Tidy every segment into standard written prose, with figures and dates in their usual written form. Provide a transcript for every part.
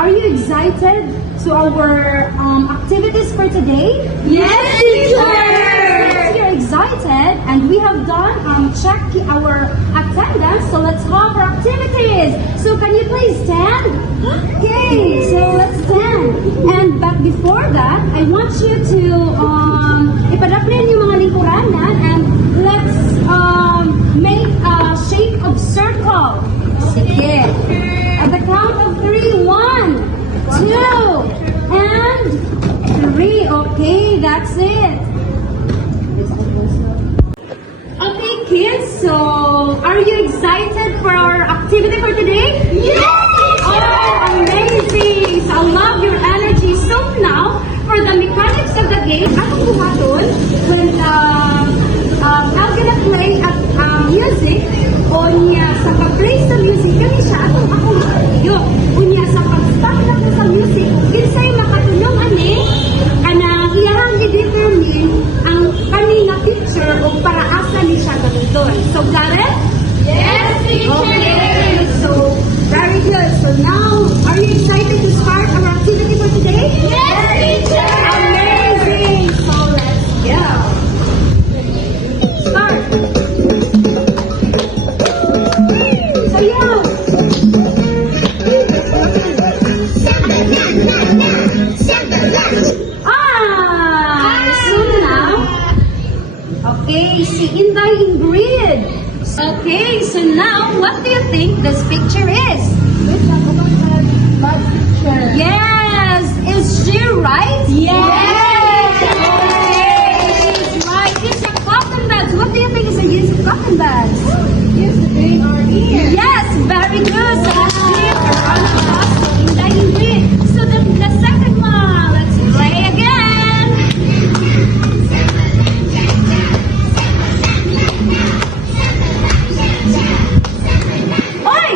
are you excited to our activities for today? Yes, teacher! Since you're excited and we have done check our attendance, so let's have our activities. So can you please stand? Okay, so let's stand. But before that, I want you to ipadapin yung mga lingkuranan and let's make a shape of circle. Sige. At the count of 3, 1, 2, and 3. Okay, that's it. Okay, kids, so are you excited for our activity for today? Yes, teacher! Oh, amazing! So I love your energy. So now, for the mechanics of the game, anong buhaton when I'm gonna play at music o niya sa pag-play sa music kami siya atong akong iyo o niya sa pag-stop na sa music kinsay makatulong ani kanang iyahang i-determine ang kanina picture o para asa ni siya gamiton. So got it? Yes, teacher! Okay, so very good. So now, are you excited to start our activity for today? Yes, teacher! Amazing! So let's go. Start. So yeah. So now, okay, si Inday Ingrid. Okay, so now, what do you think this picture is? Yes, is she right? Yes! Okay, she's right. It's a cotton buds. What do you think is the use of cotton buds? Yes, to drain our ears. Yes, very good. So let's read around the house. Inday Ingrid. So the second one, let's play again. Oi!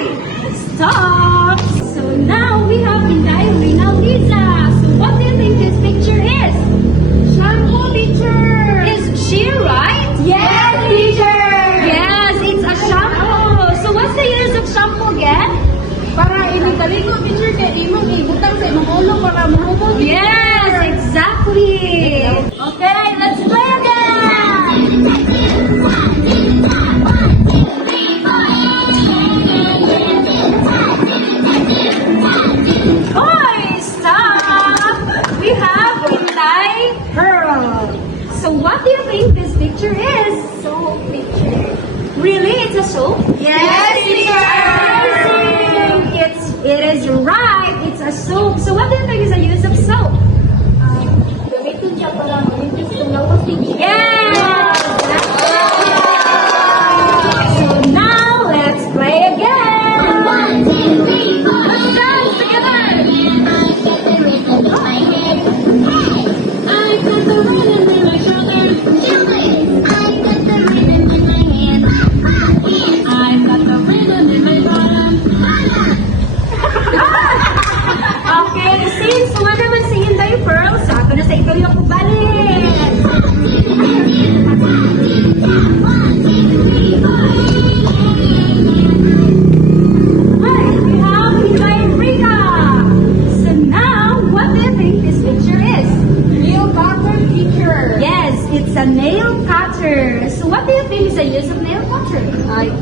Stop! So now we have Inday Rina Liza. So what do you think this picture is? Shampoo, teacher! Is she right? Yes, teacher! Yes, it's a shampoo. So what's the use of shampoo again? Para inigaligo, teacher, kaya imong ibutang sa imong ulo para mahubog. Yes, exactly. Okay, let's play again. Oi, stop! We have Inday Pearl. So what do you think this picture is? Soap picture. Really, it's a soap? Yes, teacher! It is right. It's a soap. So what do you think is the use of soap? Gamitin siya para maligtas ng lawas, teacher. Yes! So now let's play again. 1, 2, 3, 4. Let's dance together. I got the rhythm in my shoulder. I got the rhythm in my hand. I got the rhythm in my bottom. Okay, since wala naman si Inday Pearl, sa ato na sa ikaw yung kubalik. Hi, we have Inday Rika. So now, what do you think this picture is? Nail cutter, teacher. Yes, it's a nail cutter. So what do you think is the use of nail cutter? Ay,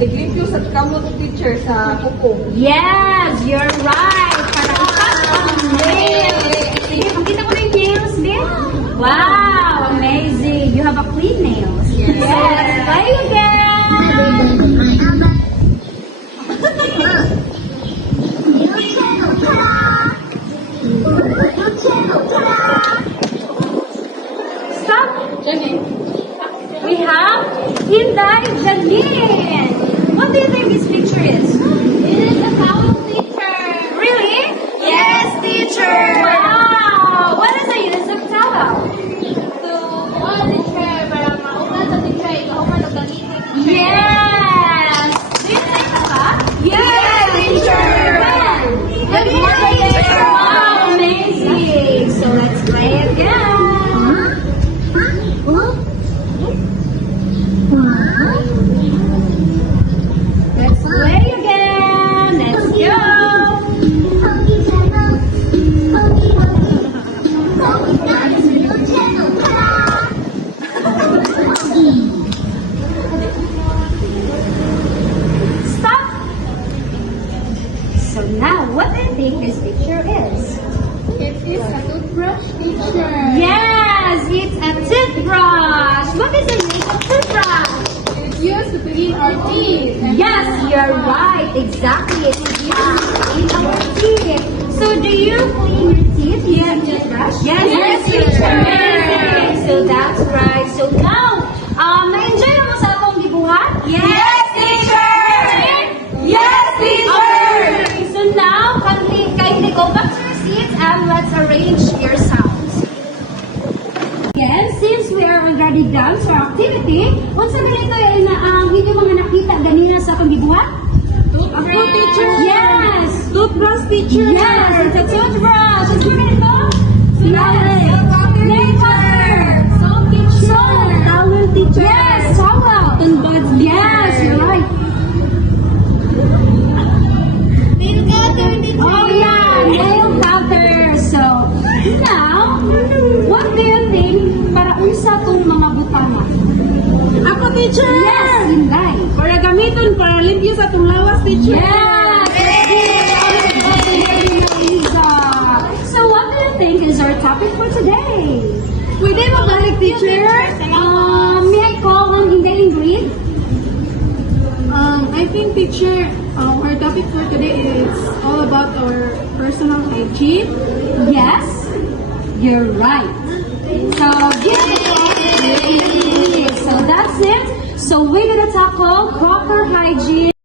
tiglit ko sa kamot, teacher, sa kuko. Yes, you're right. Para ikat ang nail. Sige, pakita ko na yung nails, Ben. Wow, amazing. You have a clean nails. Yes. So let's play again. Stop. We have Inday Janine. What do you think this picture is? It is a towel, teacher. Really? Yes, teacher. Wow. What is the use of towel? To, teacher, para maulan sa teacher, ikaw man ang So now, what do you think this picture is? It is a toothbrush, teacher. Yes, it's a toothbrush. What is the name of toothbrush? It's used to clean our teeth. Yes, you're right. Exactly. It's in our teeth. So do you clean your teeth using toothbrush? Yes, teacher. Yes. So that's right. So now, na-enjoy mo sa akong gibuhat? Yes, teacher! Yes, teacher! Okay, so now, kindly go back to your seats and let's arrange your sounds. Again, since we are already done to our activity, unsa man ito na ang inyo mga nakita ganina sa akong gibuhat? Toothbrush. teacher. Yes. Toothbrush, teacher! Yes, it's a toothbrush. It's what ito? Yes. Nail cutter. Soap, teacher. Soap. Towel, teacher! Yes, towel. Cotton buds, Yes, you're right. Nail cutter, teacher! Oh yeah, nail cutter. So, now, what do you think para unsa tong mga butana? Ako, teacher! Yes, Inday. Para gamiton, para limpyo sa itong lawas, teacher! Yes! So what do you think is our topic for today? Pwede mabalik, teacher? May I call on Inday Ingrid? I think, teacher, our topic for today is all about our personal hygiene. Yes, you're right. So give it up. So that's it. So we're gonna tackle proper hygiene.